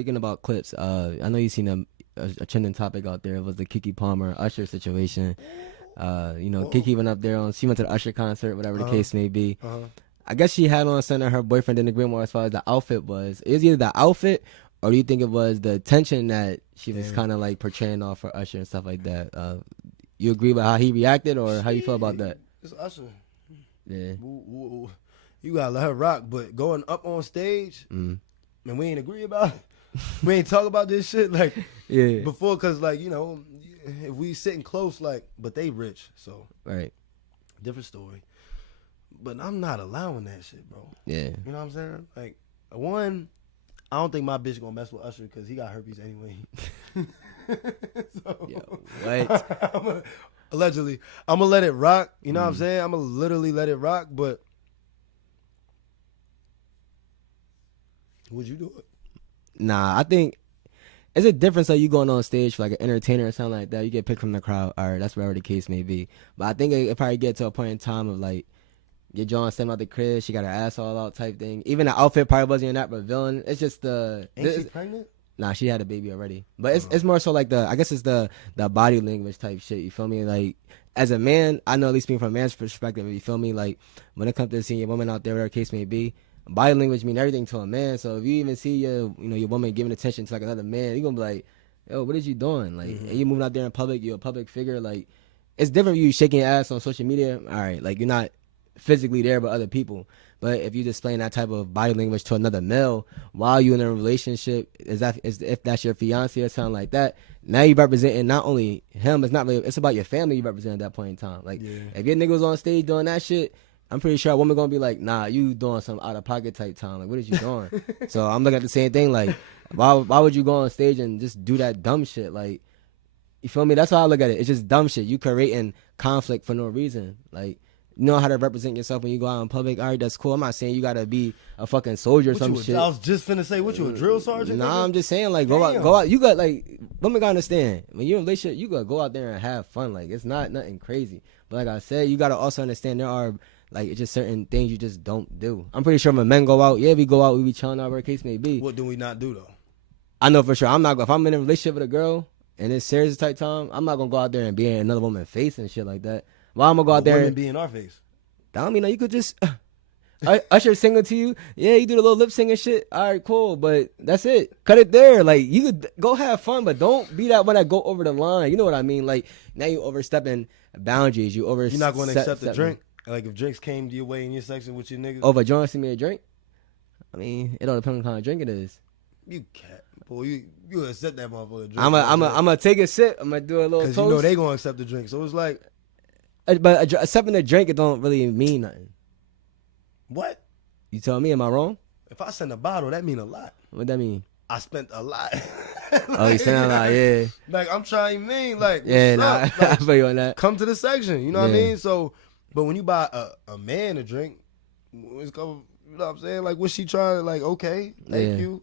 speaking about clips, I know you seen a trending topic out there. It was the Keke Palmer Usher situation. Keke went up there she went to the Usher concert, whatever the case may be. I guess she had on something her boyfriend didn't agree with as far as the outfit was. It was either the outfit or do you think it was the attention that she was kind of like portraying off for Usher and stuff like that? You agree with how he reacted or how you feel about that? It's Usher. Yeah. You gotta let her rock, but going up on stage, and we ain't agree about it. We ain't talk about this shit like before, cause like if we sitting close, like, but they rich, so right, different story. But I'm not allowing that shit, bro. Yeah, you know what I'm saying? Like, one, I don't think my bitch gonna mess with Usher because he got herpes anyway. So, yo, what? Allegedly, I'm gonna let it rock. You know what I'm saying? I'm gonna literally let it rock. But would you do it? Nah, I think it's a difference of you going on stage for like an entertainer or something like that. You get picked from the crowd. All right, that's whatever the case may be. But I think it probably get to a point in time of like, your John stepping out the crib, she got her ass all out type thing. Even the outfit probably wasn't that revealing. It's just Ain't she pregnant? Nah, she had a baby already. But it's more so like I guess it's the body language type shit. You feel me? Like, as a man, I know at least being from a man's perspective, you feel me? Like, when it comes to seeing your woman out there, whatever the case may be, body language mean everything to a man. So if you even see your woman giving attention to like another man, you gonna be like, yo, what is you doing? Like, and you moving out there in public, you're a public figure. Like, it's different if you shaking your ass on social media. All right, like, you're not physically there but other people. But if you displaying that type of body language to another male while you in a relationship, if that's your fiance or something like that, now you representing not only him, it's about your family you represent at that point in time. Like, if your nigga was on stage doing that shit, I'm pretty sure a woman gonna be like, nah, you doing some out of pocket type time. Like, what is you doing? So I'm looking at the same thing. Like, why would you go on stage and just do that dumb shit? Like, you feel me? That's how I look at it. It's just dumb shit. You creating conflict for no reason. Like, you know how to represent yourself when you go out in public. All right, that's cool. I'm not saying you gotta be a fucking soldier or some shit. I was just finna say, what you, a drill sergeant? Nah, nigga? I'm just saying, like, go out. You got, like, women gotta understand, when you're in a relationship, you gotta go out there and have fun. Like, it's not nothing crazy. But like I said, you gotta also understand there are, like, it's just certain things you just don't do. I'm pretty sure when men go out, we go out, we be chilling out, whatever the case may be. What do we not do, though? I know for sure. If I'm in a relationship with a girl and it's serious type time, I'm not gonna go out there and be in another woman's face and shit like that. Why I'm gonna go out there women be in our face? I mean, you could just Usher singing to you. Yeah, you do the little lip singing shit. All right, cool, but that's it. Cut it there. Like, you could go have fun, but don't be that one that go over the line. You know what I mean? Like, now you overstepping boundaries. You're not going to accept a drink. Like, if drinks came your way in your section with your niggas. Oh, but you want to see me a drink? I mean, it all depends on what kind of drink it is. You cat. Boy, you accept that motherfucker drink. I'm gonna take a sip. I'm gonna do a little toast. Because you know they gonna accept the drink. So it's like, but accepting a drink, it don't really mean nothing. What? You tell me, am I wrong? If I send a bottle, that mean a lot. What that mean? I spent a lot. Oh, you sent a lot, yeah. Like, I'm trying to mean, like, yeah, nah, like, I feel you on that. Come to the section, you know what I mean? So, but when you buy a man a drink, it's go, you know what I'm saying? Like, what's she trying to, like, okay, thank you.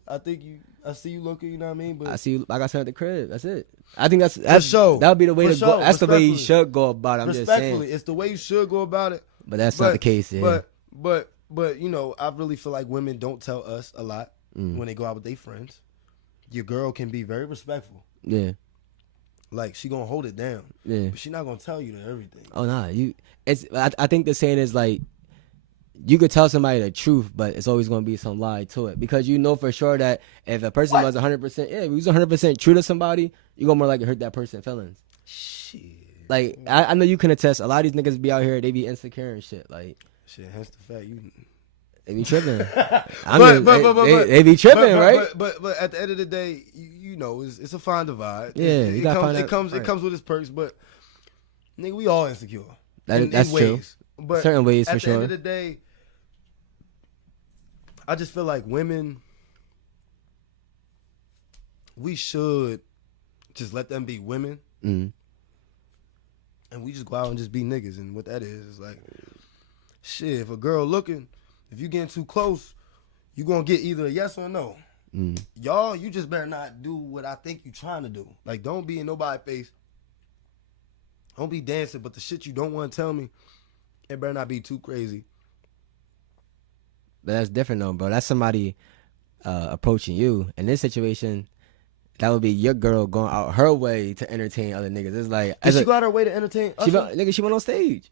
I see you looking, you know what I mean? But I see you, like I said, at the crib. That's it. I think that's sure. That would be the way to go. That's the way you should go about it. I'm just saying. It's the way you should go about it. But that's not the case, yeah. But you know, I really feel like women don't tell us a lot when they go out with their friends. Your girl can be very respectful. Yeah. Like, she gonna hold it down. Yeah. But she not gonna tell you everything. Oh nah. I think the saying is like, you could tell somebody the truth, but it's always gonna be some lie to it. Because you know for sure that if a person was 100%, if he was 100% true to somebody, you gonna more likely hurt that person's feelings. Shit. Like, I know you can attest, a lot of these niggas be out here, they be insecure and shit. Like, shit, hence the fact you they be tripping. They be tripping, right? But at the end of the day, you know, it's a fine divide. Yeah, it comes with its perks, but nigga, we all insecure. That's true. But certain ways for sure. At the end of the day, I just feel like women, we should just let them be women, and we just go out and just be niggas. And what that is like, shit. If a girl looking, if you getting too close, you gonna get either a yes or a no. Y'all, you just better not do what I think you trying to do. Like, don't be in nobody's face. Don't be dancing, but the shit you don't want to tell me, it better not be too crazy. But that's different though, bro. That's somebody approaching you. In this situation, that would be your girl going out her way to entertain other niggas. It's like Did she go out her way to entertain us? She went on stage.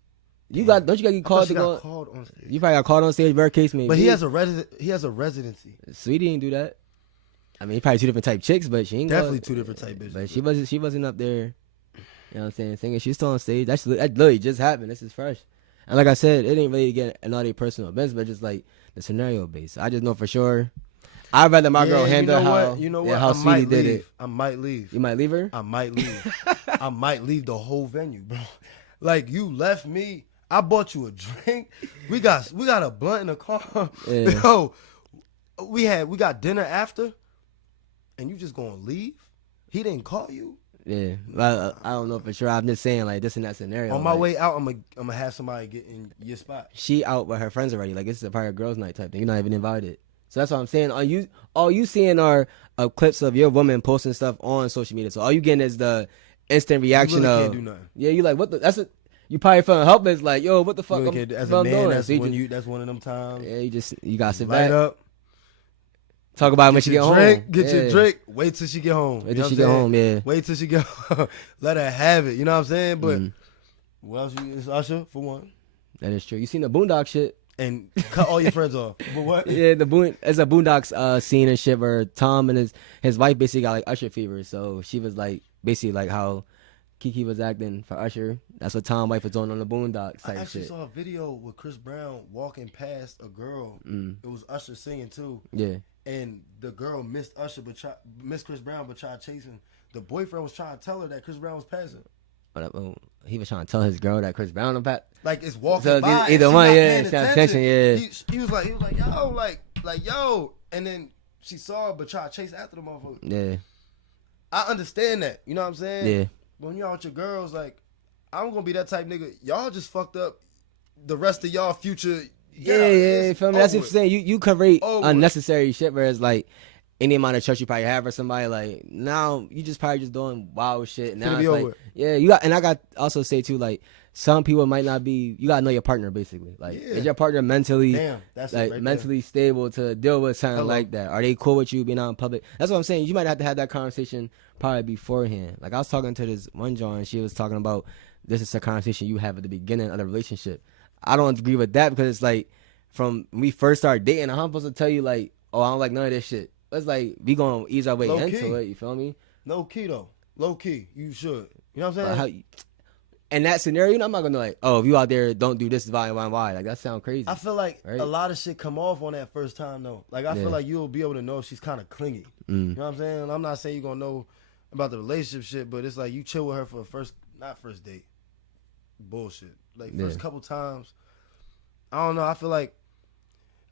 Don't you got to get called to go? Called on stage. You probably got called on stage. Whatever case may but be. he has a residency. Sweetie didn't do that. I mean, probably two different type chicks, but she ain't definitely two different type bitches. But she wasn't up there. You know what I'm saying? Singing. She's still on stage. That literally just happened. This is fresh. And like I said, it ain't really get an all their personal business, but just like the scenario based. I just know for sure. I'd rather my girl handle how Sweetie did it. I might leave. You might leave her? I might leave. I might leave the whole venue, bro. Like, you left me. I bought you a drink. We got a blunt in the car. Yeah. Yo, we got dinner after, and you just gonna leave? He didn't call you? Yeah, I don't know for sure. I'm just saying, like, this in that scenario. On my way out, I'm gonna have somebody get in your spot. She out with her friends already. Like, this is a probably a girls' night type thing. You're not even invited. So that's what I'm saying. All you seeing are clips of your woman posting stuff on social media. So all you getting is the instant reaction you really of, can't do nothing. Yeah, you like, what the, you probably feeling helpless. Like, yo, what the fuck? As a man, that's one of them times. Yeah, you gotta sit back. Up. Talk about it when she get home. Get your drink. Wait till she get home. Wait till she get home, yeah. Wait till she get home. Let her have it. You know what I'm saying? But what else? It's Usher, for one. That is true. You seen the Boondock shit? And cut all your friends off. But what? Yeah, it's a Boondocks scene and shit where Tom and his wife basically got like Usher fever. So she was like, basically like how Keke was acting for Usher. That's what Tom's wife was doing on the Boondocks type shit. I actually saw a video with Chris Brown walking past a girl. It was Usher singing too. Yeah. And the girl missed missed Chris Brown, but tried chasing. The boyfriend was trying to tell her that Chris Brown was passing. He was trying to tell his girl that Chris Brown was passing. Like, it's walking by. Either one, yeah. She had attention, yeah. He was like, yo, and then she saw it, but tried to chase after the motherfucker. Yeah. I understand that. You know what I'm saying? Yeah. When you're out with your girls, like, I'm gonna be that type nigga. Y'all just fucked up the rest of y'all future. Yeah. Feel me? That's what I'm saying. You create unnecessary shit. Whereas like any amount of trust you probably have for somebody, like now you just probably just doing wild shit. Now it's like, yeah, you got. And I got also say too, like some people might not be. You gotta know your partner basically. Like, is your partner mentally, mentally stable to deal with something like that? Are they cool with you being out in public? That's what I'm saying. You might have to have that conversation probably beforehand. Like I was talking to this one John, and she was talking about this is a conversation you have at the beginning of the relationship. I don't agree with that because it's like from when we first started dating, I'm supposed to tell you like, oh, I don't like none of this shit. It's like we gonna ease our way into it. You feel me? Low key though. Low key. You should. You know what I'm saying? In that scenario, I'm not gonna like, oh, if you out there don't do this, why? Like that sounds crazy. I feel like a lot of shit come off on that first time though. Like I feel like you'll be able to know if she's kind of clingy. You know what I'm saying? I'm not saying you're gonna know about the relationship shit, but it's like you chill with her for not first date. Bullshit. Like first couple times. I don't know. I feel like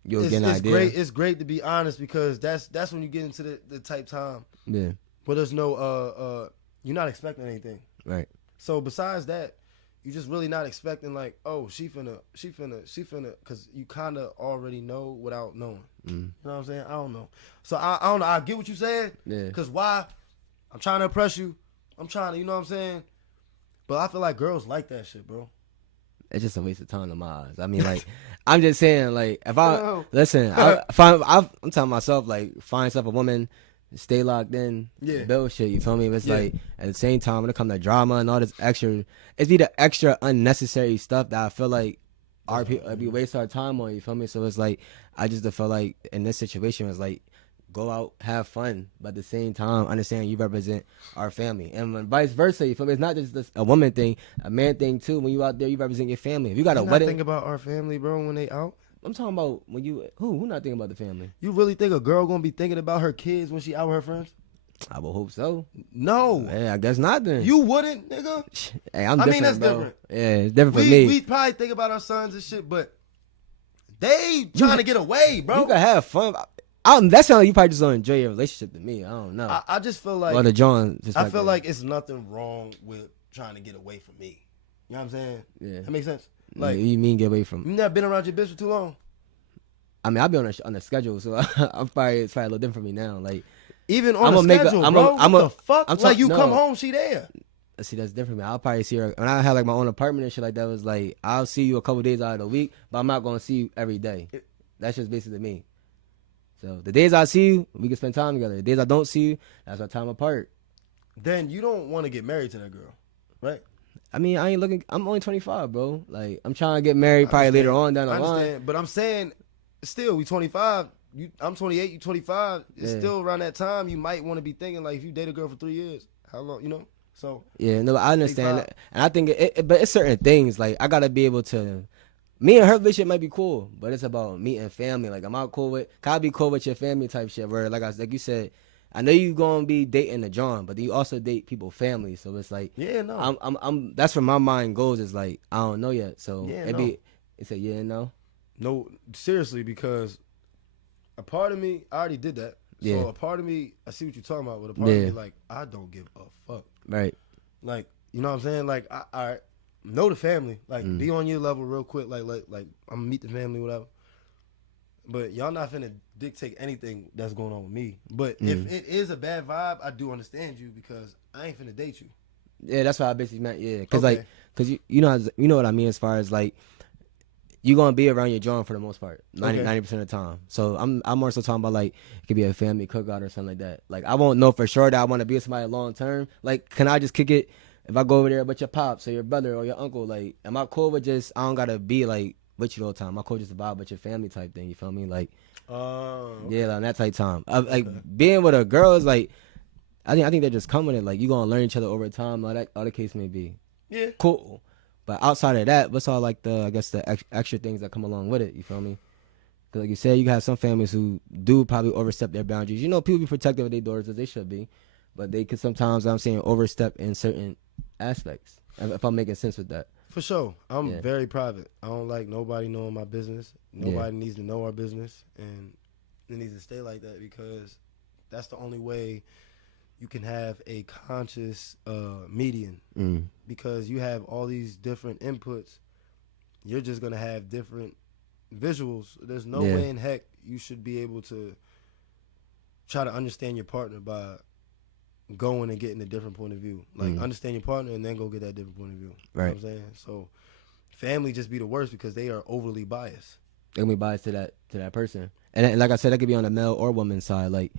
it's great to be honest because that's when you get into the type time. Yeah. But there's no you're not expecting anything. Right. So besides that, you just really not expecting like, oh, she finna, because you kind of already know without knowing. You know what I'm saying? I don't know. So I don't know. I get what you said. Yeah. Because why? I'm trying to impress you. I'm trying to, you know what I'm saying? But I feel like girls like that shit, bro. It's just a waste of time in my eyes. I mean, like, I'm just saying, like, if I'm telling myself, like, find yourself a woman, stay locked in, build shit, you feel me? It's like, at the same time, when it comes to drama and all this extra, it's be the extra unnecessary stuff that I feel like we waste our time on, you feel me? So it's like, I just feel like in this situation, it's like, go out, have fun, but at the same time, understand you represent our family. And when vice versa, you feel me? It's not just a woman thing, a man thing too. When you out there, you represent your family. If you got a wedding. Think about our family, bro, when they out? I'm talking about when you, who not thinking about the family? You really think a girl gonna be thinking about her kids when she out with her friends? I would hope so. No. Hey, I guess not then. You wouldn't, nigga? Hey, I mean, that's bro. Different. Yeah, it's different for me. We probably think about our sons and shit, but they trying to get away, bro. You can have fun. That sounds like you probably just don't enjoy your relationship to me. I don't know. I just feel like I feel like it's nothing wrong with trying to get away from me. You know what I'm saying? Yeah. That makes sense. Like, you mean get away from? You never been around your bitch for too long? I mean, I'll be on the schedule, so it's probably a little different for me now. Like, even on the schedule, bro. What the fuck? Like, you come home, she there. See, that's different, man. I'll probably see her when I had like my own apartment and shit like that. Was like, I'll see you a couple days out of the week, but I'm not gonna see you every day. That's just basically me. So the days I see you, we can spend time together. The days I don't see you, that's our time apart. Then you don't want to get married to that girl, right? I mean, I ain't looking. I'm only 25, bro. Like, I'm trying to get married probably later on down the line. I understand, but I'm saying, still, we 25. I'm 28. You 25. It's still around that time. You might want to be thinking like, if you date a girl for 3 years, how long? You know. So yeah, no, I understand that, and I think but it's certain things like I gotta be able to. Me and her relationship might be cool, but it's about me and family. Like, am I cool with? Can I be cool with your family type shit? Where like you said, I know you gonna be dating the John, but you also date people family. So it's like, yeah, no, I'm. That's where my mind goes. Is like I don't know yet. So yeah, maybe it's a yeah and no. No, seriously, because a part of me, I already did that. Yeah. So a part of me, I see what you're talking about, but a part of me, like, I don't give a fuck. Right. Like, you know what I'm saying? Like, I know the family. Like, be on your level real quick. Like I'm gonna meet the family, whatever. But y'all not finna dictate anything that's going on with me. But if it is a bad vibe, I do understand you because I ain't finna date you. Yeah, that's what I basically meant. Yeah, because because you know what I mean as far as like you gonna be around your John for the most part, 90% of the time. So I'm more so talking about like it could be a family cookout or something like that. Like I won't know for sure that I want to be with somebody long term. Like, can I just kick it if I go over there with your pops or your brother or your uncle? Like, am I cool with just I don't gotta be like with you all the time. I'm cool just to vibe with your family type thing. You feel me? Like, yeah, like, on that type time. Like being with a girl is like, I think they just come with it. Like you gonna learn each other over time. All the case may be. Yeah. Cool. But outside of that, what's all like the extra things that come along with it? You feel me? Because like you said, you have some families who do probably overstep their boundaries. You know, people be protective of their daughters as they should be, but they could sometimes, I'm saying, overstep in certain aspects. If I'm making sense with that. For sure. I'm very private. I don't like nobody knowing my business. Nobody needs to know our business, and it needs to stay like that because that's the only way you can have a conscious median. Because you have all these different inputs. You're just going to have different visuals. There's no way in heck you should be able to try to understand your partner by going and getting a different point of view. Like, understand your partner and then go get that different point of view. Right. You know what I'm saying? So family just be the worst because they are overly biased. They're going to be biased to that person. And like I said, that could be on the male or woman's side. Like,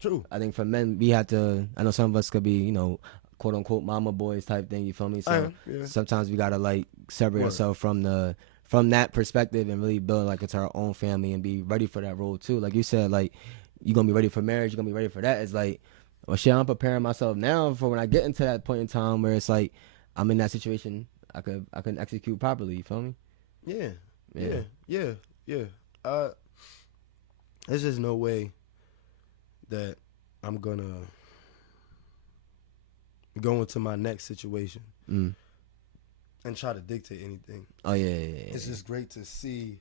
true. I think for men, we have to, I know some of us could be, you know, quote unquote mama boys type thing. You feel me? So sometimes we got to like separate ourselves from that perspective and really build like it's our own family and be ready for that role too. Like you said, like you're going to be ready for marriage. You're going to be ready for that. It's like, well, shit, I'm preparing myself now for when I get into that point in time where it's like I'm in that situation, I can execute properly. You feel me? Yeah. There's just no way that I'm gonna go into my next situation and try to dictate anything. Oh yeah. It's just great to see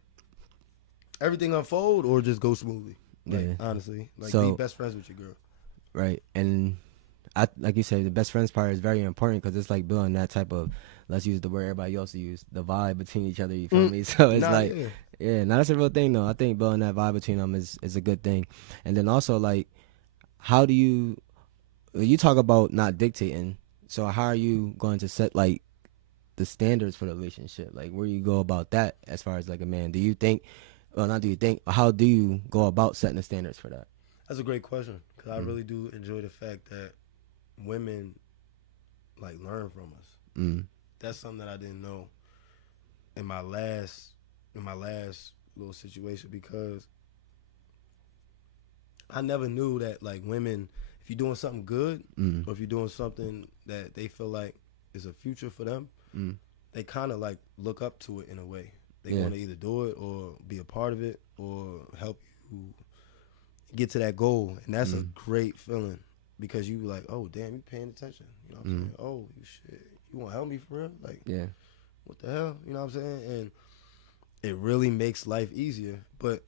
everything unfold or just go smoothly. Like, honestly, like be best friends with your girl. Right, and like you said, the best friends part is very important because it's like building that type of, let's use the word everybody else use, the vibe between each other. You feel me? So it's that's a real thing though. I think building that vibe between them is a good thing. And then also like, how do you talk about not dictating? So how are you going to set like the standards for the relationship? Like where you go about that as far as like a man? Do you think, well, not do you think, how do you go about setting the standards for that? That's a great question because I really do enjoy the fact that women like learn from us. That's something that I didn't know in my last little situation because I never knew that like women, if you're doing something good or if you're doing something that they feel like is a future for them, they kind of like look up to it in a way. They want to either do it or be a part of it or help you get to that goal, and that's a great feeling because you like, oh damn, you paying attention. You know what I'm saying? Oh, you shit, you want to help me for real? Like, what the hell? You know what I'm saying? And it really makes life easier, but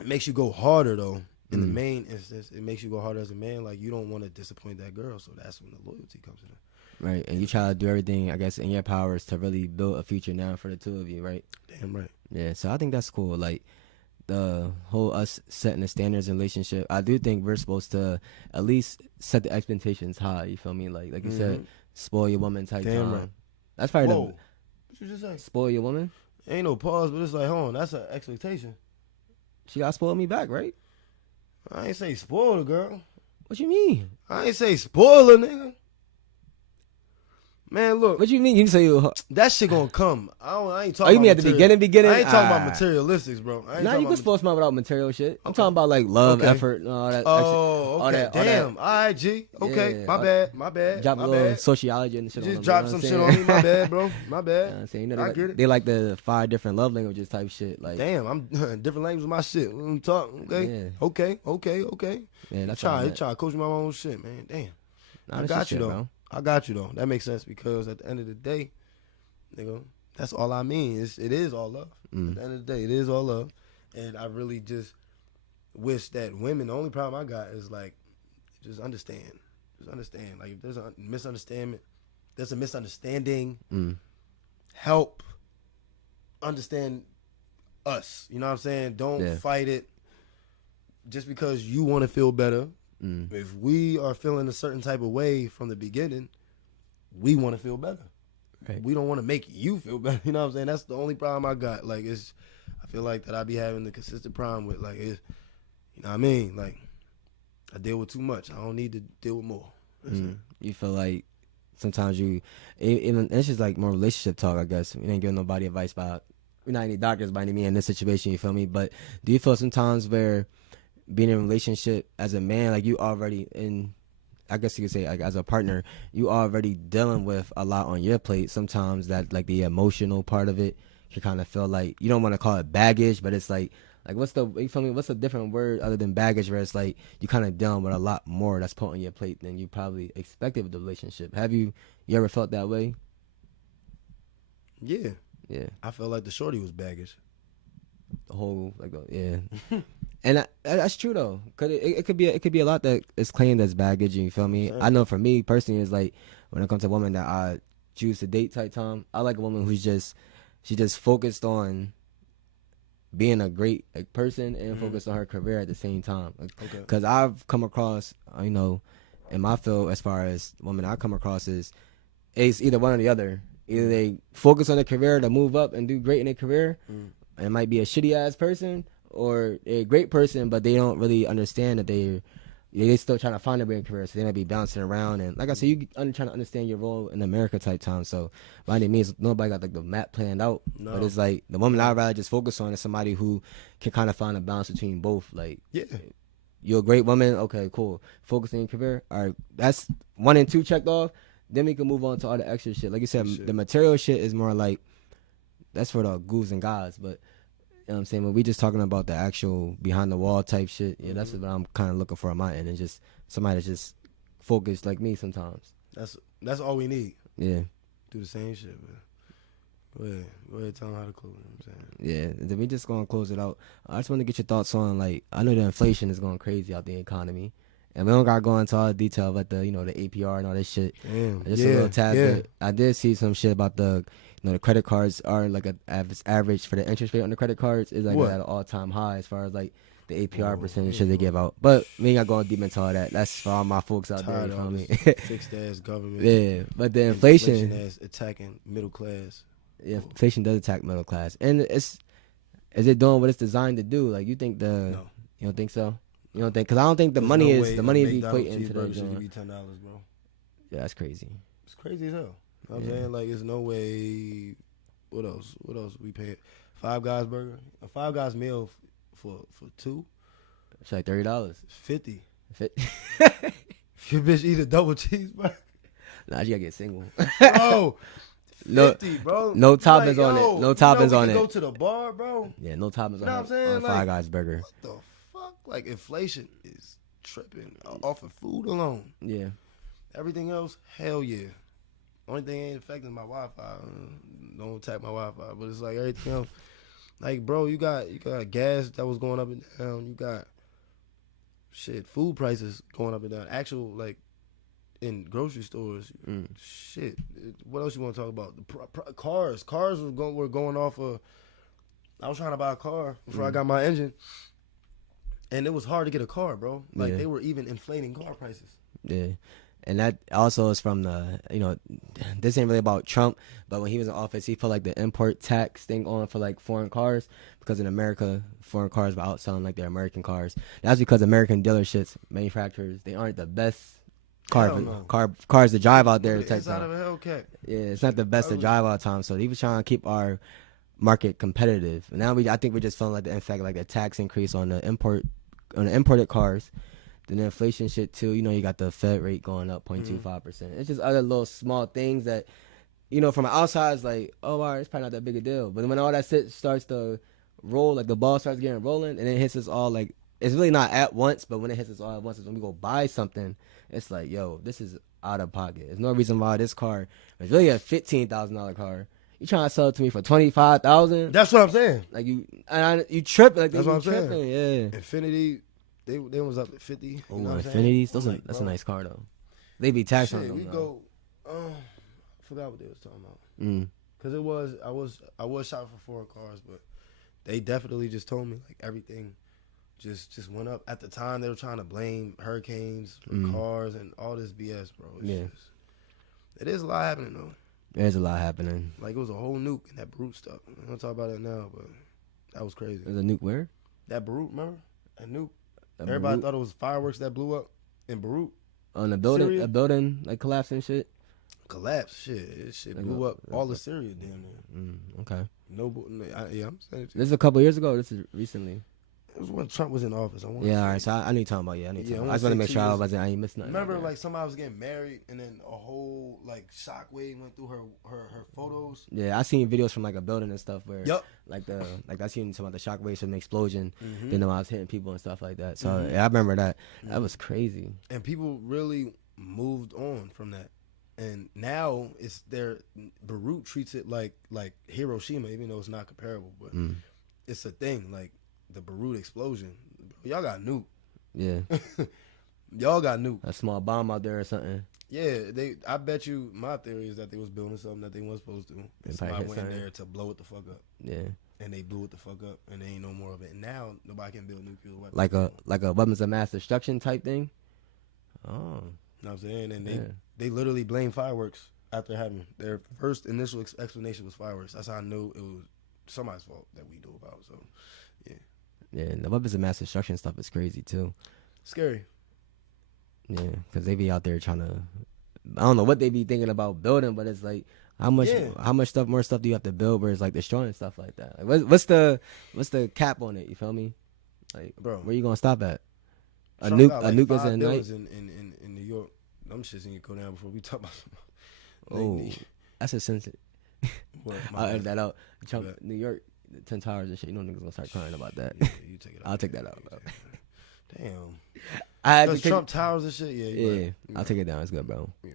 it makes you go harder though. In the main instance, it makes you go harder as a man. Like you don't want to disappoint that girl, so that's when the loyalty comes in. Right, and you try to do everything, I guess, in your powers to really build a future now for the two of you, right? Damn right. Yeah, so I think that's cool. Like the whole us setting the standards in relationship, I do think we're supposed to at least set the expectations high. You feel me? Like you said, spoil your woman type time. Right. That's probably what you just say? Spoil your woman? Ain't no pause, but it's like, hold on, that's an expectation. She got spoiled me back, right? I ain't say spoil a girl. What you mean? I ain't say spoil a nigga. Man, look. What you mean? You say that shit gonna come. I ain't talking. Oh, you about mean at the beginning? I ain't talking about materialistics, bro. Nah, you can spoil somebody without material shit. I'm talking about like love, effort, and all that. Oh, okay. All Damn. All right, G. Okay. Yeah, my bad. Drop my a little bad. sociology and shit. You on just them, drop some shit on me. My bad, bro. My bad. You know what I'm saying? I get it. They like the 5 different love languages type shit. Like, damn, I'm different language my shit. When we talk, okay, yeah. okay. Yeah, that's try to coach my own shit, man. Damn. Nah, I got you though. Bro. I got you though. That makes sense because at the end of the day, nigga, that's all I mean. It is all love. At the end of the day, it is all love. And I really just wish that women, the only problem I got is like, just understand. Just understand. Like if there's a misunderstanding, help understand us. You know what I'm saying? Don't fight it just because you want to feel better. If we are feeling a certain type of way from the beginning, we want to feel better. Right. We don't want to make you feel better. You know what I'm saying? That's the only problem I got. Like I feel like that I be having the consistent problem with like you know what I mean? Like I deal with too much. I don't need to deal with more. You feel like sometimes it's just like more relationship talk, I guess. We ain't giving nobody advice about, we're not any doctors by any means in this situation, you feel me? But do you feel sometimes where being in a relationship as a man, like you already I guess you could say like as a partner, you already dealing with a lot on your plate. Sometimes that like the emotional part of it can kind of feel like, you don't want to call it baggage, but it's like what's a different word other than baggage where it's like you kind of dealing with a lot more that's put on your plate than you probably expected with the relationship. Have you ever felt that way? Yeah. I felt like the shorty was baggage. The whole and that's true though, cause it could be a lot that is claimed as baggage. You feel me? I know for me personally, it's like when it comes to a woman that I choose to date type time, I like a woman who's she just focused on being a great person and focused on her career at the same time. Cause I've come across, you know, in my field as far as women I come across it's either one or the other. Either they focus on their career to move up and do great in their career, and might be a shitty ass person, or they're a great person, but they don't really understand that they're still trying to find a great career, so they might be bouncing around. And like I said, you trying to understand your role in America type time. So by any means, nobody got like the map planned out. No. But it's like the woman I'd rather just focus on is somebody who can kind of find a balance between both. Like, you're a great woman, okay, cool. Focus on your career, all right. That's 1 and 2 checked off. Then we can move on to all the extra shit. Like you said, the material shit is more like that's for the goos and guys, but. You know what I'm saying? When we just talking about the actual behind the wall type shit, that's what I'm kind of looking for on my end, and just somebody that's just focused like me sometimes. That's all we need. Yeah. Do the same shit, man. Go ahead, tell them how to close. You know what I'm saying? Yeah. Then we just gonna close it out. I just want to get your thoughts on, like, I know the inflation is going crazy out the economy, and we don't gotta go into all the detail about the the APR and all this shit. Damn. Just a little tad bit. I did see some shit about the credit cards are like average for the interest rate on the credit cards is like at an all-time high as far as like the APR percentage they give out. But we ain't got going deep into all that. That's for all my folks out there. You feel me? Fixed ass government. Yeah, but the inflation ass attacking middle class. Yeah, inflation does attack middle class, and is it doing what it's designed to do? Like you think No. You don't think so? You don't think? Because I don't think the money is equating into the should be $10, bro. Yeah, that's crazy. It's crazy as hell. You know what I'm saying? Like, there's no way. What else we pay? Five Guys burger, a Five Guys meal for 2. It's like $30. 50. If your bitch eat a double cheeseburger, nah, you gotta get single. Bro, 50, bro. No toppings on it. No toppings on it. Go to the bar, bro. Yeah, no toppings on a Five Guys burger. What the fuck? Like, inflation is tripping off of food alone. Yeah. Everything else, hell yeah. Only thing ain't affecting my Wi-Fi. Don't attack my Wi-Fi, but it's like everything else. Like, bro, you got gas that was going up and down. You got food prices going up and down. Actual, like, in grocery stores, shit. What else you want to talk about? The cars. Cars were going off of. I was trying to buy a car before I got my engine, and it was hard to get a car, bro. Like, they were even inflating car prices. Yeah. And that also is from this ain't really about Trump, but when he was in office, he put like the import tax thing on for like foreign cars because in America, foreign cars were outselling like their American cars. That's because American dealerships, manufacturers, they aren't the best No. cars to drive out there. Look at the inside of a Hellcat. Yeah, it's not the best to drive all the time. So he was trying to keep our market competitive. And now I think we're just feeling like the effect, like a tax increase on the imported cars. Then the inflation shit too. You got the Fed rate going up 0.25%. It's just other little small things that, from the outside, it's like, oh, wow, it's probably not that big a deal. But when all that shit starts to roll, like the ball starts getting rolling, and it hits us all like, it's really not at once, but when it hits us all at once, is when we go buy something, it's like, yo, this is out of pocket. There's no reason why this car is really a $15,000 car. You trying to sell it to me for $25,000? That's what I'm saying. Like you tripping? Like that's what I'm tripping. saying. Yeah. Infinity, they was up at 50. Oh, Infinities, that's a nice car though. They be taxed on them. We though. I forgot what they was talking about. Cause it was I was shopping for foreign cars, but they definitely just told me like everything just went up. At the time, they were trying to blame hurricanes for cars and all this BS, bro. It is a lot happening though. There's a lot happening. Like it was a whole nuke and that Beirut stuff. I'm gonna talk about it now, but that was crazy. There's a nuke where? That Beirut, remember? A nuke. Everybody thought it was fireworks that blew up in Beirut. On the building, Syria? a building like collapsed and shit. Collapsed, shit blew up all of Syria, damn near. Okay. I'm saying it. This is a couple years ago. This is recently. It was when Trump was in office. All right. So I need to talk about. I just want to make sure I ain't missing nothing. Remember, like somebody was getting married, and then a whole like shockwave went through her photos. Yeah, I seen videos from like a building and stuff where, Yep. I seen some of the shockwaves from the explosion. Then I was hitting people and stuff like that. So yeah, I remember that. That was crazy. And people really moved on from that. And now it's Beirut treats it like Hiroshima, even though it's not comparable, but it's a thing. Like the Beirut explosion, y'all got nuked. Yeah, y'all got nuked. A small bomb out there or something. Yeah, I bet you. My theory is that they was building something that they weren't supposed to. Somebody went in there to blow it the fuck up. Yeah, and they blew it the fuck up, and there ain't no more of it. And now nobody can build nuclear weapons. Like a weapons of mass destruction type thing. Oh. You know what I'm saying? And they literally blame fireworks after having their first initial explanation was fireworks. That's how I knew it was somebody's fault that we knew about. So, yeah. Yeah, and the weapons of mass destruction stuff is crazy too. Scary. Yeah, because they be out there trying to, I don't know what they be thinking about building, but it's like how much more stuff do you have to build where it's like destroying stuff like that? Like what's the cap on it? You feel me? Like, bro, where you gonna stop at? A nuke is a night in New York. Them shits need to go down before we talk about some. Oh, that's a sensitive. I'll edit that out. New York, 10 towers and shit. You know niggas gonna start crying about that. Yeah, you take it out. I'll take that out, bro. Damn. Trump towers and shit. Yeah. I'll take it down. It's good, bro. Yeah.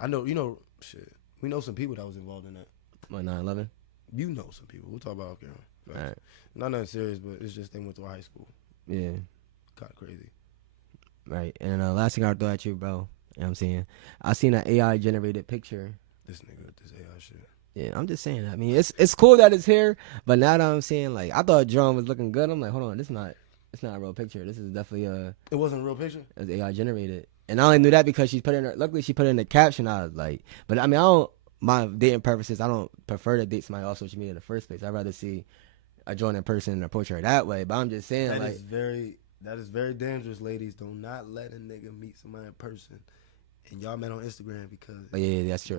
I know. Shit. We know some people that was involved in that. What 9/11? You know some people. We'll talk about it. All right. Not nothing serious, but it's just they went to high school. Yeah. Kind of crazy. Right. And last thing I'll throw at you, bro. You know what I'm saying? I seen an AI generated picture. This nigga, this AI shit. Yeah, I'm just saying. I mean, it's cool that it's here, but now that I'm seeing, like, I thought drone was looking good. I'm like, hold on, it's not a real picture. This is definitely It wasn't a real picture. It's AI generated, and I only knew that because luckily she put it in the caption. I was like, but I mean, my dating purposes, I don't prefer to date somebody off social media in the first place. I'd rather see a drone in person and approach her that way. But I'm just saying, that is very dangerous, ladies. Do not let a nigga meet somebody in person, and y'all met on Instagram because. Oh, yeah, that's true.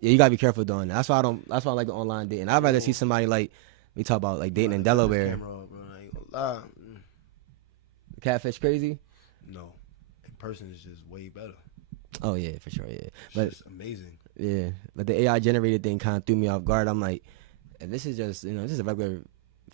Yeah, you gotta be careful doing that. That's why I like the online dating. I'd rather see somebody like we talk about like dating in Delaware. Camera off, bro. I ain't gonna lie. Catfish crazy? No, in person is just way better. Oh yeah, for sure. Yeah, it's amazing. Yeah, but the AI generated thing kind of threw me off guard. I'm like, and this is just this is a regular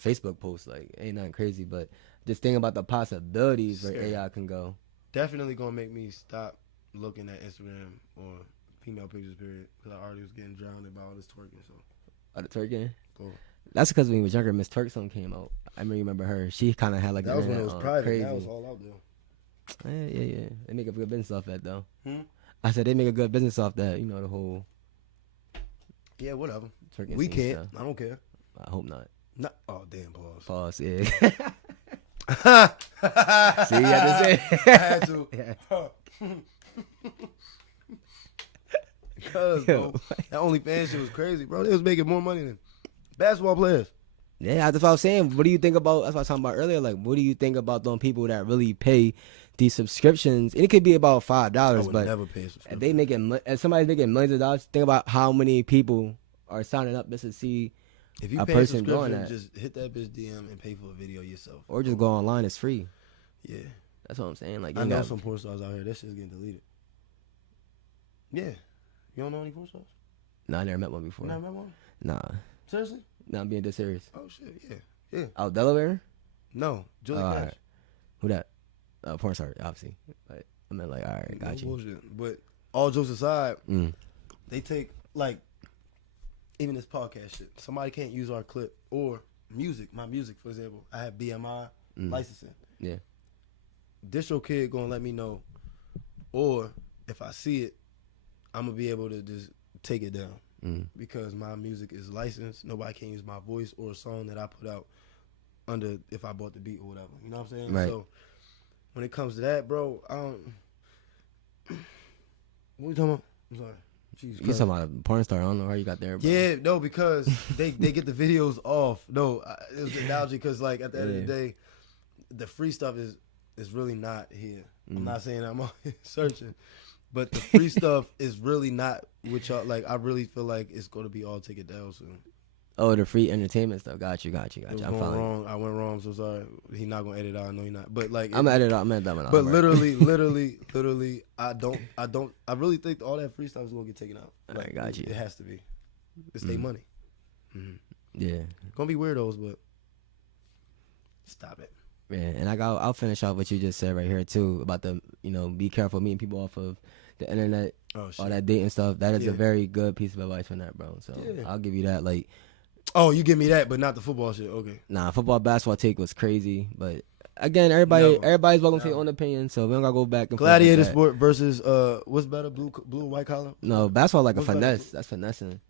Facebook post. Like, ain't nothing crazy, but just thinking about the possibilities where AI can go. Definitely gonna make me stop looking at Instagram or female pictures, period, because I already was getting drowned by all this twerking. So, the twerking? Cool. That's because when he was younger, Miss Twerk song came out. I remember her. She kind of had like that was when it was private. Crazy. That was all out there. Yeah. They make a good business off that though. I said they make a good business off that. You know the whole. Yeah, whatever. Twerking we can't. Stuff. I don't care. I hope not. No. Oh damn. Pause. Pause. Yeah. See, you had to say. I had to. Yeah. Cuz, bro, that OnlyFans shit was crazy, bro. They was making more money than basketball players. Yeah, that's what I was saying. What do you think about? That's what I was talking about earlier. Like, what do you think about them people that really pay these subscriptions? And it could be about $5, I would but never pay a subscription. if they making, if somebody's making millions of dollars, think about how many people are signing up just to see If you a pay person a doing subscription, that, just hit that bitch DM and pay for a video yourself, or just go online. It's free. Yeah, That's what I'm saying. Like, I know some porn stars out here. That shit's getting deleted. Yeah, you don't know any porn stars? Nah, I never met one before. You never met one? Nah, Seriously? nah, I'm being dead serious. Oh shit, yeah. Out Delaware? No, Julie All Cash. right. Who that? Porn star, obviously. Like, I mean, like, all right, got No you. bullshit. But all jokes aside, Mm. they take like even this podcast shit. Somebody can't use our clip or music. My music, for example, I have BMI licensing. Yeah. Distro Kid gonna let me know, or if I see it, I'm gonna be able to just take it down because my music is licensed. Nobody can use my voice or a song that I put out under if I bought the beat or whatever. You know what I'm saying? Right. So when it comes to that, bro, I don't. What you talking about? I'm sorry. Jesus You Christ. talking about a porn star? I don't know how you got there. Bro. Yeah, no, because they get the videos off. No, it was an analogy because like at the end of the day, the free stuff is really not here. I'm not saying I'm out here searching, but the free stuff is really not with y'all. Like I really feel like it's going to be all taken down soon. Oh, the free entertainment stuff. Got you. It was I'm going fine. wrong. I went wrong. So sorry. He not gonna edit out. I know he not. But like I'm gonna edit out. I'm gonna edit that one out. But Right. literally, I really think all that free stuff is gonna get taken out. All right, got you. It has to be. It's their money. Yeah. Gonna be weirdos, but stop it. Yeah, and I'll finish off what you just said right here too about the be careful meeting people off of the internet, Oh shit. all that dating stuff. That is Yeah. a very good piece of advice from that, bro. So Yeah. I'll give you that. Like, Oh, you give me that, but not the football shit. Okay. nah, football basketball take was crazy, but again, everybody's welcome to their own opinion. So we don't gotta go back and forth with Gladiator that. sport versus what's better, blue or white collar? No, basketball like a What's better? finesse. That's finessing.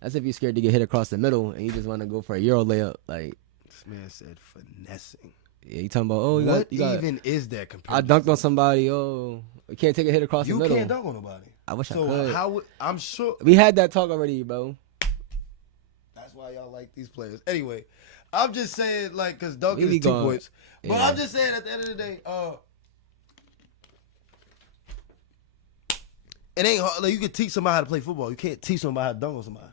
That's if you're scared to get hit across the middle and you just want to go for a Euro layup. Like, This man said finessing. yeah, you talking about What you got even is that compared? I dunked on somebody. Oh, you can't take a hit across You the middle. can't dunk on nobody. I wish I So could. how would I'm sure We had that talk already, bro. that's why y'all like these players. Anyway, I'm just saying like because dunking We is 2 going- points. But yeah. I'm just saying at the end of the day, it ain't hard. Like you can teach somebody how to play football. You can't teach somebody how to dunk on somebody.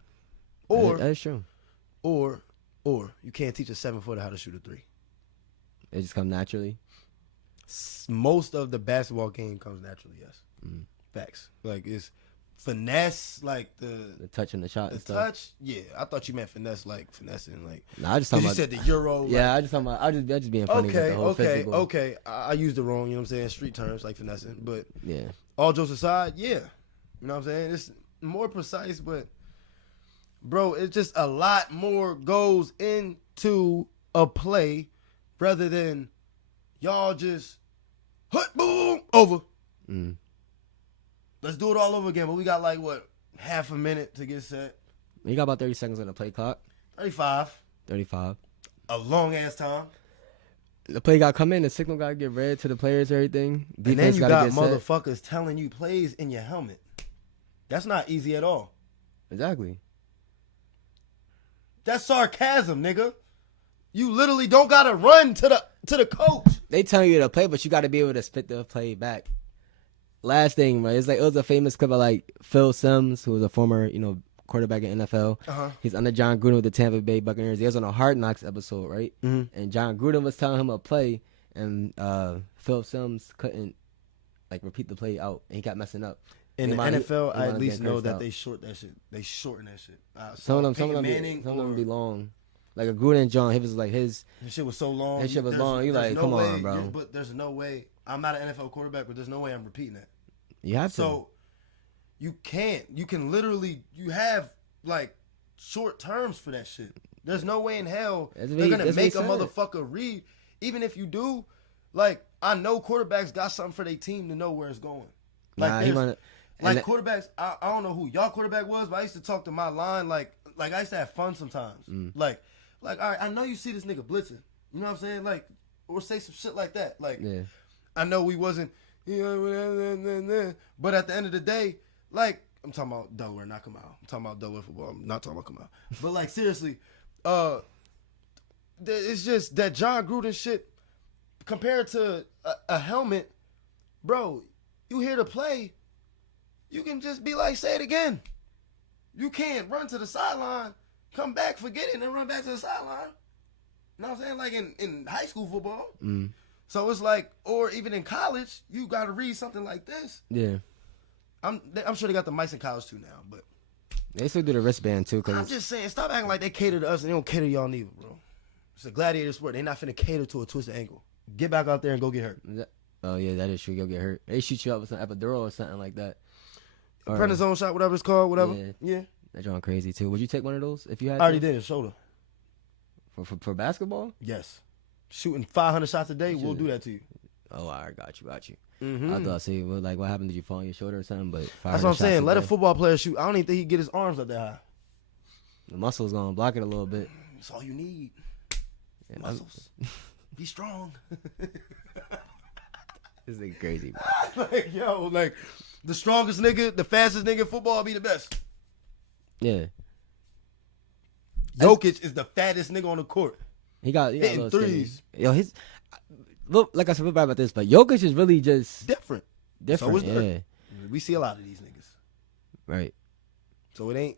Or That's true. or you can't teach a 7-footer how to shoot a 3. It just come naturally. Most of the basketball game comes naturally, yes. Facts. Like it's finesse, like The touch and the shot the and stuff. touch. Yeah, I thought you meant finesse, like finessing, like. Nah, I just Cause talking you about. said the Euro. Yeah, I just talking about. I just being funny with the whole physical. Okay. I used it wrong. You know what I'm saying? Street terms like finessing, but Yeah. all jokes aside, yeah. You know what I'm saying? It's more precise, but bro, it's just a lot more goes into a play rather than y'all just hut boom over. Let's do it all over again. But we got like what, half a minute to get set. You got about 30 seconds on the play clock. 35. 35. A long ass time. The play got to come in. The signal got to get read to the players. Everything. And then Defense you gotta got get set. motherfuckers telling you plays in your helmet. That's not easy at all. Exactly. That's sarcasm, nigga. You literally don't gotta run to the coach. They telling you to play, but you got to be able to spit the play back. Last thing, right? It's like it was a famous clip of like Phil Simms, who was a former, quarterback in NFL. He's under John Gruden with the Tampa Bay Buccaneers. He was on a Hard Knocks episode, right? And John Gruden was telling him a play, and Phil Simms couldn't like repeat the play out, and he kept messing up. In the NFL, I at least know that out. they shorten that shit. Some of Peyton them Manning be long. Like a Gruden John, he was like his shit was so long. That shit was long. You like, come on, bro. But there's no way. I'm not an NFL quarterback, but there's no way I'm repeating that. You have to. So you can't. You can literally. You have like short terms for that shit. There's no way in hell they're gonna make a motherfucker read. Even if you do, like I know quarterbacks got something for their team to know where it's going. Like quarterbacks. I don't know who y'all quarterback was, but I used to talk to my line like I used to have fun sometimes. Like all right, I know you see this nigga blitzing. You know what I'm saying? Like or say some shit like that. Like I know we wasn't. But at the end of the day, like I'm talking about Delaware, not Kamau. I'm talking about Delaware football. I'm not talking about Kamau. But like seriously, it's just that John Gruden shit compared to a helmet, bro. You here to play, you can just be like, say it again. You can't run to the sideline, come back, forget it, and then run back to the sideline. You know what I'm saying? Like in high school football. Mm. So it's like, or even in college, you got to read something like this. Yeah. I'm sure they got the mics in college too now, but they still do the wristband too. I'm just saying, stop acting like they cater to us and they don't cater to y'all neither, bro. It's a gladiator sport. They not finna cater to a twisted ankle. Get back out there and go get hurt. Oh yeah, that is true. You'll get hurt. They shoot you up with some epidural or something like that. Prednisone shot, whatever it's called, whatever. Yeah. That drawing crazy too. Would you take one of those if you had? I already did. Shoulder. For basketball? Yes. Shooting 500 shots a day, we'll do that to you. Oh, all right, got you. Mm-hmm. I thought, see, well, like, what happened? Did you fall on your shoulder or something? But that's what I'm saying. Let a football player shoot. I don't even think he can get his arms up that high. The muscle's gonna block it a little bit. That's all you need. Yeah, muscles. Be strong. This is crazy, bro. Like, yo, like the strongest nigga, the fastest nigga in football be the best. Yeah. Jokic is the fattest nigga on the court. He got hitting threes. Yo, look, like I said about this, but Jokic is really just different. So is Dirk. We see a lot of these niggas. Right. So it's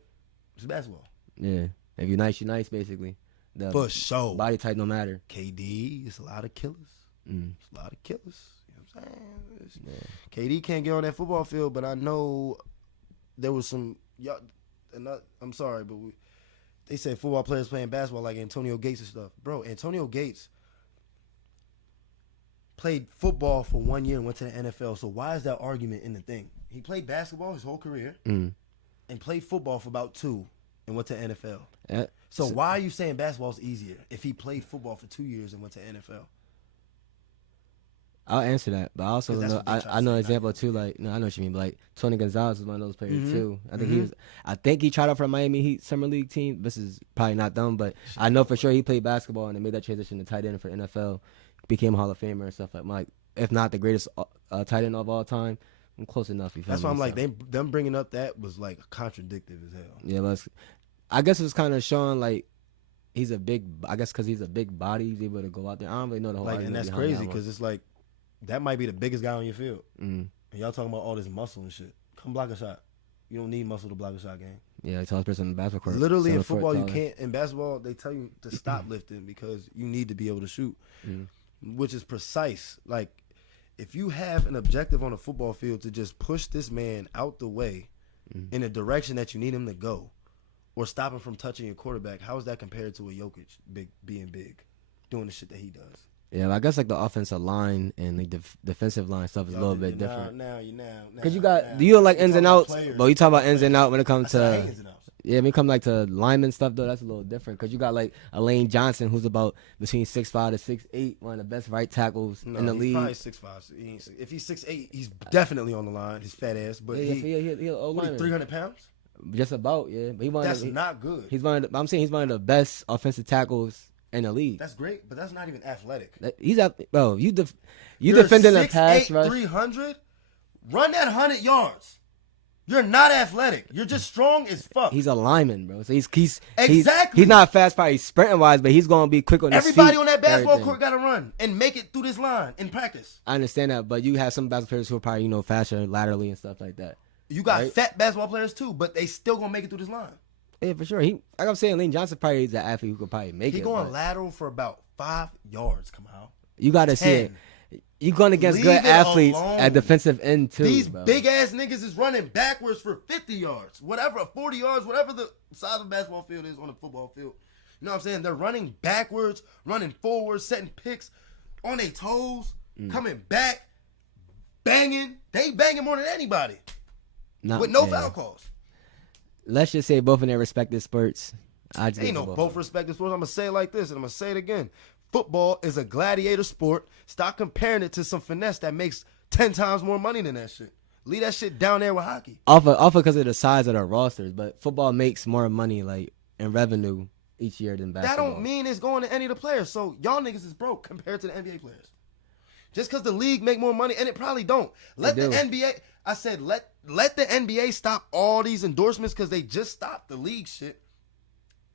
basketball. Yeah. If you're nice, you're nice, basically. For sure. Body type no matter. KD, it's a lot of killers. It's a lot of killers. You know what I'm saying? KD can't get on that football field, but I know there was some y'all. I'm sorry, but they said football players playing basketball like Antonio Gates and stuff. Bro, Antonio Gates played football for 1 year and went to the NFL. So why is that argument in the thing? He played basketball his whole career and played football for about 2 and went to NFL. So why are you saying basketball is easier if he played football for 2 years and went to NFL? I'll answer that, but I also know I know an example too. Like, no, I know what you mean. But like Tony Gonzalez was one of those players too. I think he tried out for a Miami Heat summer league team. This is probably not them, but I know for sure he played basketball and they made that transition to tight end for NFL. Became a Hall of Famer and stuff like if not the greatest tight end of all time. I'm close enough. That's why I'm like them bringing up that was like contradictive as hell. Yeah, but I guess it's kind of showing like. He's a big. I guess because he's a big body, he's able to go out there. I don't really know the whole. Like, and that's crazy because it's like that might be the biggest guy on your field. And y'all talking about all this muscle and shit. Come block a shot. You don't need muscle to block a shot game. Yeah, the tallest person in the basketball court. Literally in football, you can't. In basketball, they tell you to stop lifting because you need to be able to shoot, which is precise. Like, if you have an objective on a football field to just push this man out the way in a direction that you need him to go, or stop him from touching your quarterback, how is that compared to a Jokic being big, doing the shit that he does? Yeah, I guess like the offensive line and the defensive line stuff is a little bit different. Because you got, do you like ins and outs? But you talk about ins and outs when it comes to, when it comes like to lineman stuff though, that's a little different. Because you got like Lane Johnson, who's about between 6'5" to 6'8", one of the best right tackles in the league. Probably 6'5". If he's 6'8", he's definitely on the line. His fat ass, but he's 300 pounds. Just about, yeah. But that's not good. I'm saying he's one of the best offensive tackles in the league. That's great, but that's not even athletic. Bro, you defending a pass rush. 300, run that 100 yards. You're not athletic. You're just strong as fuck. He's a lineman, bro. So he's exactly. He's not fast, probably sprinting wise, but he's gonna be quick on his feet. Everybody on that basketball court got to run and make it through this line in practice. I understand that, but you have some basketball players who are probably faster laterally and stuff like that. You got fat basketball players too, but they still gonna make it through this line. Yeah, for sure. Like I'm saying, Lane Johnson probably is an athlete who could probably make it. He going lateral for about 5 yards. Come out. You got to see it. You're going against good athletes at defensive end too. These big ass niggas is running backwards for 50 yards, whatever, 40 yards, whatever the size of the basketball field is on the football field. You know what I'm saying? They're running backwards, running forwards, setting picks on their toes, coming back, banging. They banging more than anybody. With no foul calls. Let's just say both in their respective sports. Ain't no both respective sports. I'm going to say it like this, and I'm going to say it again. Football is a gladiator sport. Stop comparing it to some finesse that makes 10 times more money than that shit. Leave that shit down there with hockey. Off because of the size of the rosters, but football makes more money like in revenue each year than basketball. That don't mean it's going to any of the players. So y'all niggas is broke compared to the NBA players. Just because the league make more money, and it probably don't. Let the NBA. I said let the NBA stop all these endorsements because they just stopped the league shit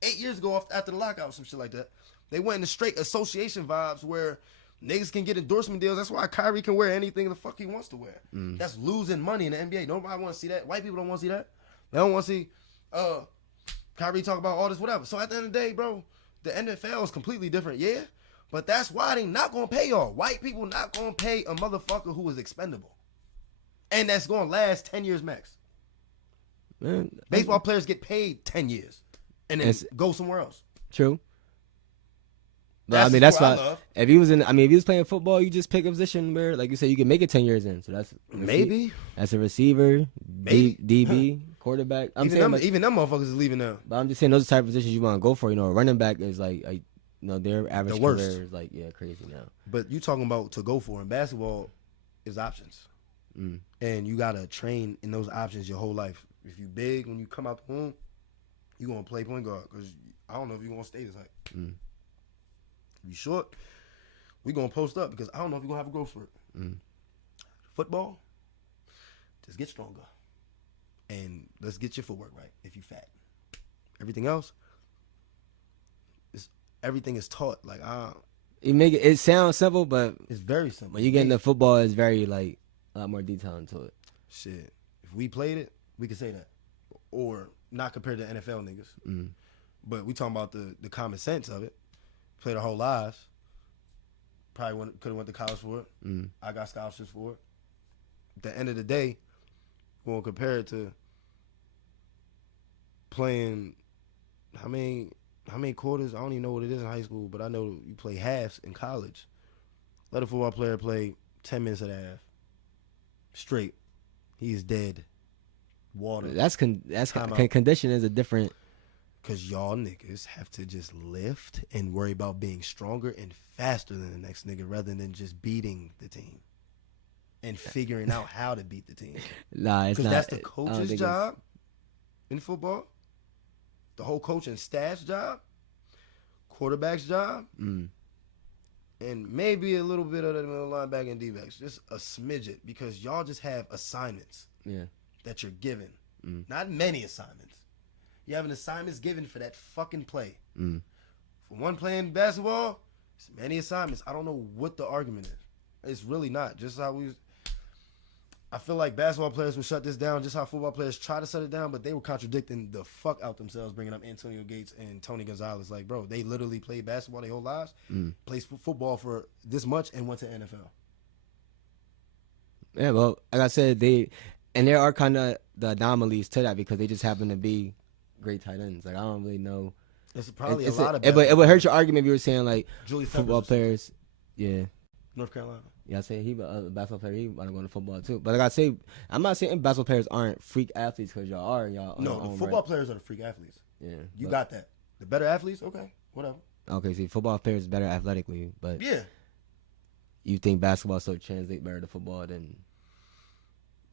8 years ago after the lockout, some shit like that. They went into straight association vibes where niggas can get endorsement deals. That's why Kyrie can wear anything the fuck he wants to wear. That's losing money in the NBA. Nobody want to see that. White people don't want to see that. They don't want to see Kyrie talk about all this whatever. So at the end of the day, bro, the NFL is completely different, yeah. But that's why they not gonna pay y'all. White people not gonna pay a motherfucker who is expendable, and that's gonna last 10 years max. Man, baseball players get paid 10 years and then go somewhere else. True. But I mean, that's why if he was playing football, you just pick a position where, like you said, you can make it 10 years in. So that's maybe that's a receiver, DB, quarterback. Even them motherfuckers is leaving now. But I'm just saying those are the type of positions you want to go for. You know, a running back is like their average career is like crazy now. But you talking about to go for in basketball is options, and you gotta train in those options your whole life. If you big when you come out the womb, you gonna play point guard because I don't know if you gonna stay this height. If you short, we gonna post up because I don't know if you're gonna have a growth spurt. Football, just get stronger. And let's get your footwork right if you fat. Everything else, everything is taught. Like you make it sounds simple, but it's very simple. When you get into football, it's very like a lot more detail into it. Shit, if we played it, we could say that, or not compared to NFL niggas. But we talking about the common sense of it. Played our whole lives. Probably could have went to college for it. I got scholarships for it. At the end of the day, we're gonna compare it to playing how many quarters? I don't even know what it is in high school, but I know you play halves in college. Let a football player play 10 minutes of the half straight. He is dead. Water. Condition is a different. Because y'all niggas have to just lift and worry about being stronger and faster than the next nigga rather than just beating the team and figuring out how to beat the team. Nah, it's not. Because that's the coach's job in football. The whole coaching staff's job. Quarterback's job. And maybe a little bit of the middle linebacker and D-backs. Just a smidget because y'all just have assignments that you're given. Not many assignments. You have an assignments given for that fucking play. For one playing basketball, it's many assignments. I don't know what the argument is. It's really not. Just how I feel like basketball players would shut this down just how football players try to shut it down, but they were contradicting the fuck out themselves, bringing up Antonio Gates and Tony Gonzalez. Like, bro, they literally played basketball their whole lives, played football for this much, and went to NFL. Yeah, well, like I said, there are kind of the anomalies to that because they just happen to be great tight ends. Like I don't really know. It's probably a lot of. It would hurt your argument if you were saying like football players. Yeah. North Carolina. Yeah, I say he a basketball player. He want to go into football too. But like I say, I'm not saying basketball players aren't freak athletes because y'all are. Y'all no, the football players are the freak athletes. Yeah, you got that. The better athletes, okay, whatever. Okay, see, football players is better athletically, but yeah, you think basketball still translate better to football than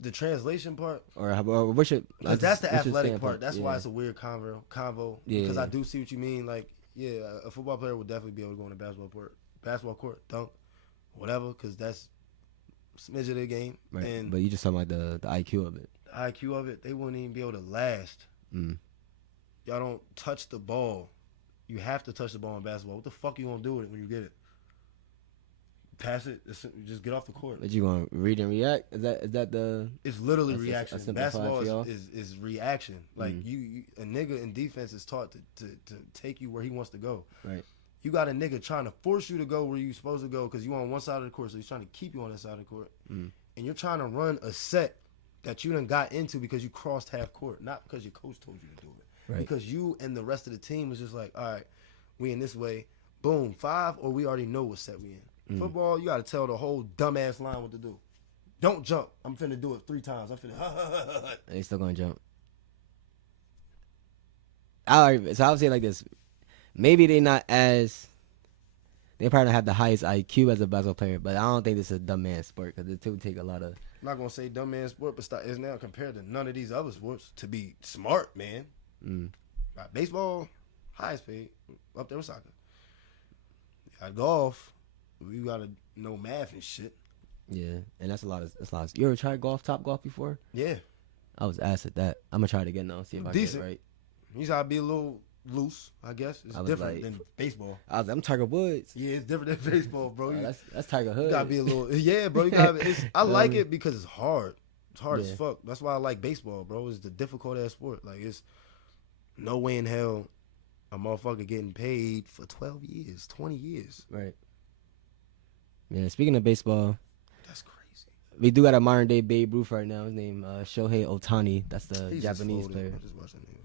the translation part, or what should? That's the athletic part. That's why it's a weird convo. Yeah, because I do see what you mean. Like, yeah, a football player would definitely be able to go on a basketball court, dunk, whatever, because that's a smidge of the game. Right. And but you just talking about the IQ of it. The IQ of it, they wouldn't even be able to last. Y'all don't touch the ball. You have to touch the ball in basketball. What the fuck you gonna do with it when you get it? Pass it. Just get off the court. But you gonna read and react? Is that the? It's literally reaction. Basketball is reaction. Like you, a nigga in defense is taught to take you where he wants to go. Right. You got a nigga trying to force you to go where you supposed to go because you on one side of the court, so he's trying to keep you on that side of the court, and you're trying to run a set that you done got into because you crossed half court, not because your coach told you to do it. Right. Because you and the rest of the team was just like, all right, we in this way, boom, 5, or we already know what set we in. Football, you got to tell the whole dumbass line what to do. Don't jump. I'm finna do it 3 times. I'm finna. They still gonna jump. So I would say like this: maybe they probably don't have the highest IQ as a basketball player, but I don't think this is a dumb man sport because it too take a lot of. I'm not gonna say dumb man sport, but it's now compared to none of these other sports to be smart, man. Right, baseball, highest paid, up there with soccer. You got golf, You gotta know math and shit. Yeah, and that's a lot. You ever tried Top golf before? Yeah. I was asked at that. I'm gonna try it again now. See if I get it right. You gotta be a little loose, I guess. It's different than baseball. I'm Tiger Woods. Yeah, it's different than baseball, bro. That's Tiger Hood. You gotta be a little. Yeah, bro. You gotta. I like it because it's hard. It's hard as fuck. That's why I like baseball, bro. It's the difficult ass sport. Like, it's no way in hell a motherfucker getting paid for 12 years, 20 years. Right. Yeah. Speaking of baseball, that's crazy. We do got a modern day Babe Ruth right now. His name Shohei Ohtani. That's the Japanese player. I'm just watching him.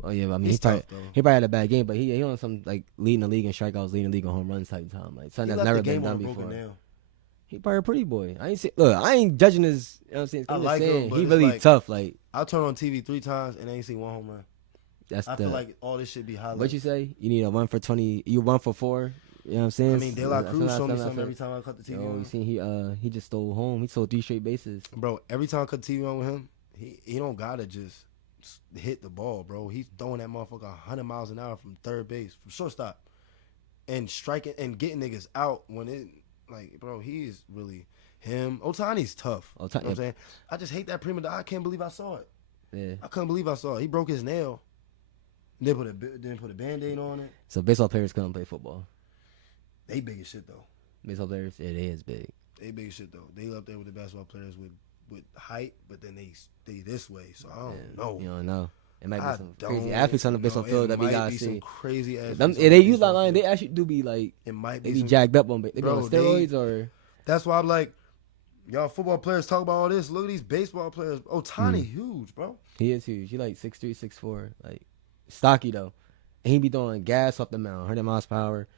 Oh yeah, I mean he probably had a bad game, but he on some like leading the league in strikeouts, leading the league in home runs type of time, like something that's never been done before. He probably a pretty boy. I ain't judging his. You know what I'm saying? I'm just saying he really like, tough. Like I turn on TV 3 times and I ain't seen one home run. I feel like all this should be highlighted. What you say? You need a 1 for 20. You 1 for 4. You know what I'm saying? I mean, De La Cruz show me something every time I cut the TV on. You seen he just stole home. He stole 3 straight bases. Bro, every time I cut the TV on with him, he don't gotta just hit the ball, bro. He's throwing that motherfucker 100 miles an hour from third base, from shortstop, and striking and getting niggas out when it, like, bro, he is really him. Ohtani's tough. You know what I'm saying? I just hate that prima donna. I can't believe I saw it. Yeah. I couldn't believe I saw it. He broke his nail. Didn't put a Band-Aid on it. So baseball players couldn't play football. They big as shit, though. Baseball players, it is big. They big as shit, though. They up there with the basketball players with height, but then they stay this way, so I don't know. You don't know. It might be some crazy athletes on the baseball field that we gotta see. Some crazy athletes. They use that line. They actually do be like. It might be. They be jacked up on. They be on steroids or. That's why I'm like, y'all football players talk about all this. Look at these baseball players. Ohtani, huge, bro. He is huge. He like 6'3", 6'4", like stocky though. And he be throwing gas off the mound, 100 miles per hour,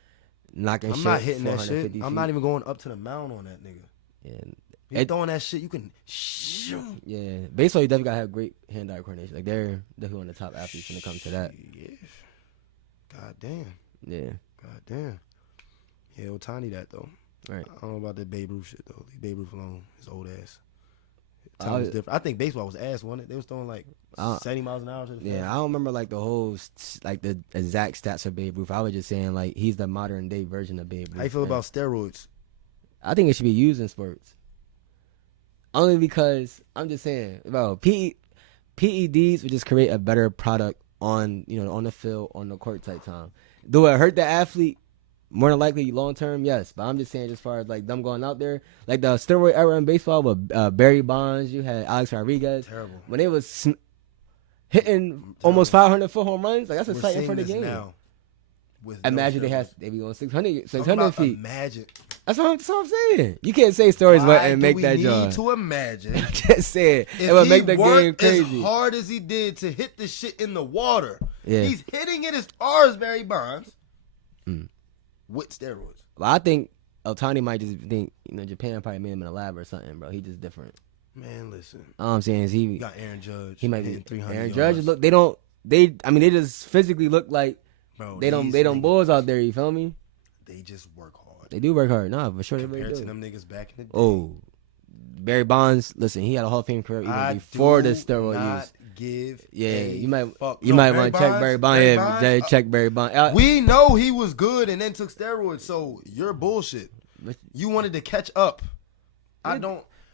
knocking. I'm not hitting that shit. I'm not even going up to the mound on that nigga. Yeah. He's throwing that shit, you can shoot. Yeah, baseball, you definitely gotta have great hand-eye coordination. Like they're definitely one of the top athletes when it comes to that. Yeah. God damn. Yeah. God damn. Yeah, Ohtani that though. Right. I don't know about that Babe Ruth shit though. Leave Babe Ruth alone. His old ass. Time was different. I think baseball was ass, wasn't it? They was throwing like 70 miles an hour. Yeah, I don't remember like the whole like the exact stats of Babe Ruth. I was just saying like he's the modern day version of Babe Ruth. How you feel about steroids? I think it should be used in sports. Only because I'm just saying, bro, PEDs would just create a better product on the field, on the court type time. Do it hurt the athlete? More than likely, long term, yes. But I'm just saying, as far as like them going out there, like the steroid era in baseball with Barry Bonds, you had Alex Rodriguez. Terrible. When they was hitting almost 500-foot home runs, like that's exciting for the game. Now imagine they be going 600 feet. Imagine. That's what I'm saying. You can't say stories and make that job. We need to imagine. I'm just saying. It would make the game crazy. As hard as he did to hit the shit in the water, yeah. He's hitting it as far as Barry Bonds with steroids. Well, I think Ohtani might just think, Japan probably made him in a lab or something, bro. He just different. Man, listen. All I'm saying is he got Aaron Judge. He might be 300 Aaron yards. Judge. They just physically look like they don't bulls out there. You feel me? They just work hard. They do work hard. Nah, for sure. Compared to them niggas back in the day. Oh, Barry Bonds. Listen, he had a Hall of Fame career even before the steroid use. You might want to check Barry Bonds. Yeah, check Barry Bonds. We know he was good and then took steroids, so you're bullshit. You wanted to catch up. I'm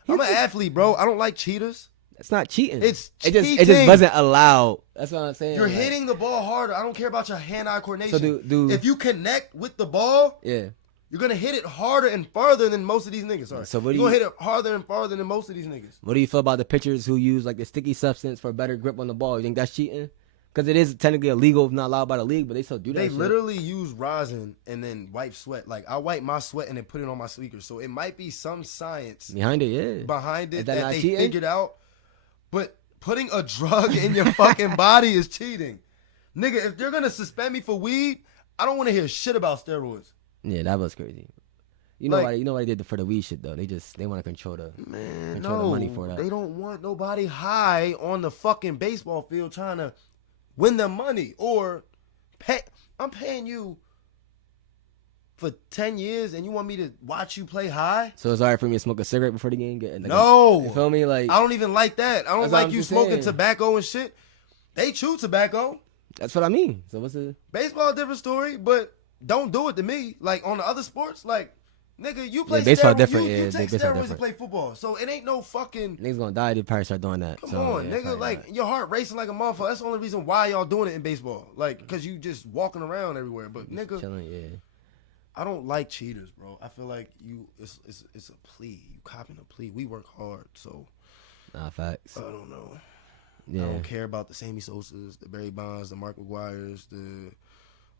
an athlete, bro. I don't like cheaters. It's not cheating. It's cheating. It just wasn't allowed. That's what I'm saying. You're hitting the ball harder. I don't care about your hand-eye coordination. So if you connect with the ball, you're gonna hit it harder and farther than most of these niggas. Sorry. So you're gonna hit it harder and farther than most of these niggas. What do you feel about the pitchers who use like the sticky substance for better grip on the ball? You think that's cheating? Because it is technically illegal, if not allowed by the league, but they still do that. They literally use rosin and then wipe sweat. Like I wipe my sweat and then put it on my sneakers. So it might be some science behind it. Yeah, behind it that they figured out. But putting a drug in your fucking body is cheating, nigga. If they're gonna suspend me for weed, I don't want to hear shit about steroids. Yeah, that was crazy. You know what they did for the weed shit though? They want to control the money for that. They don't want nobody high on the fucking baseball field trying to win them money or pay. I'm paying you for 10 years and you want me to watch you play high? So it's alright for me to smoke a cigarette before the game? No. You feel me? Like I don't even like that. I don't like you smoking tobacco and shit. They chew tobacco. That's what I mean. So what's the... Baseball, a different story, but don't do it to me. Like on the other sports, like Nigga, you play baseball steroids. different. You take baseball steroids to different. play football. So it ain't no fucking. Niggas gonna die. They probably start doing that. Come so, on, nigga. Like, your heart racing like a motherfucker. That's the only reason why y'all doing it in baseball. Like, because you just walking around everywhere. But, nigga. Chilling, yeah. I don't like cheaters, bro. I feel like it's a plea. You copping a plea. We work hard, so. Nah, facts. I don't know. Yeah. I don't care about the Sammy Sosas, the Barry Bonds, the Mark McGuires,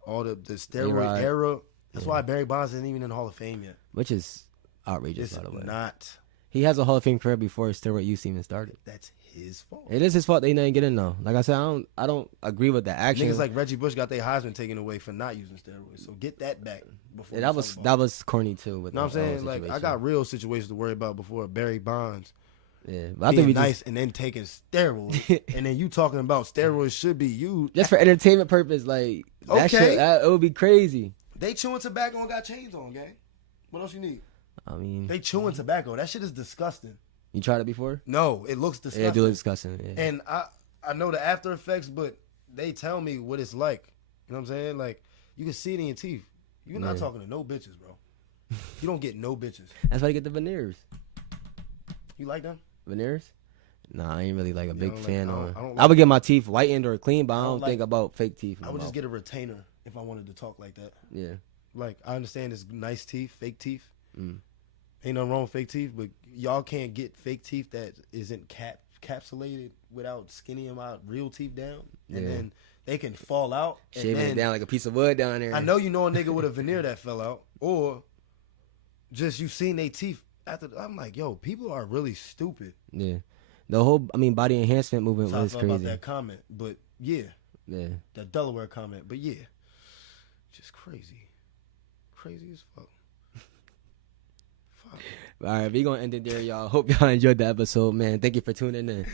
all the steroid A-Rod. era. That's why Barry Bonds isn't even in the Hall of Fame yet. Which is outrageous, It's by the way. not. He has a Hall of Fame career before steroid use even started. That's his fault. It is his fault they didn't get in though. Like I said, I don't agree with the action. Niggas like Reggie Bush got their Heisman taken away for not using steroids. So get that back before. Yeah, that was corny too. With know what I'm saying? Like, situation. I got real situations to worry about before Barry Bonds. Yeah, but I think being we nice and then taking steroids, and then you talking about steroids should be used just for entertainment purpose. Like that shit, it would be crazy. They chewing tobacco and got chains on, gang. What else you need? I mean, They chewing tobacco. That shit is disgusting. you tried it before? No, it looks disgusting. Yeah, it do look disgusting. Yeah. And I know the after effects, but they tell me what it's like. You know what I'm saying? Like, you can see it in your teeth. You're not talking to no bitches, bro. You don't get no bitches. That's why you get the veneers. You like them? Veneers? Nah, I ain't really like a big don't like- fan I on. don't- I don't I like- would get my teeth whitened or clean, but I don't like- think about fake teeth. I would just get a retainer if I wanted to talk like that. Yeah. Like, I understand it's nice teeth, fake teeth. Mm. Ain't nothing wrong with fake teeth, but y'all can't get fake teeth that isn't capsulated without skinning them out real teeth down. And Yeah. then they can fall out. And Shaving then, it down like a piece of wood down there. I know you know a nigga with a veneer that fell out. Or just you seen their teeth after. I'm like, yo, people are really stupid. Yeah. The whole, body enhancement movement So I was thought crazy. about that comment. But yeah, Yeah. that Delaware comment. But yeah, just crazy. Crazy as fuck. Fuck. All right, we gonna end it there, y'all. Hope y'all enjoyed the episode, man. Thank you for tuning in.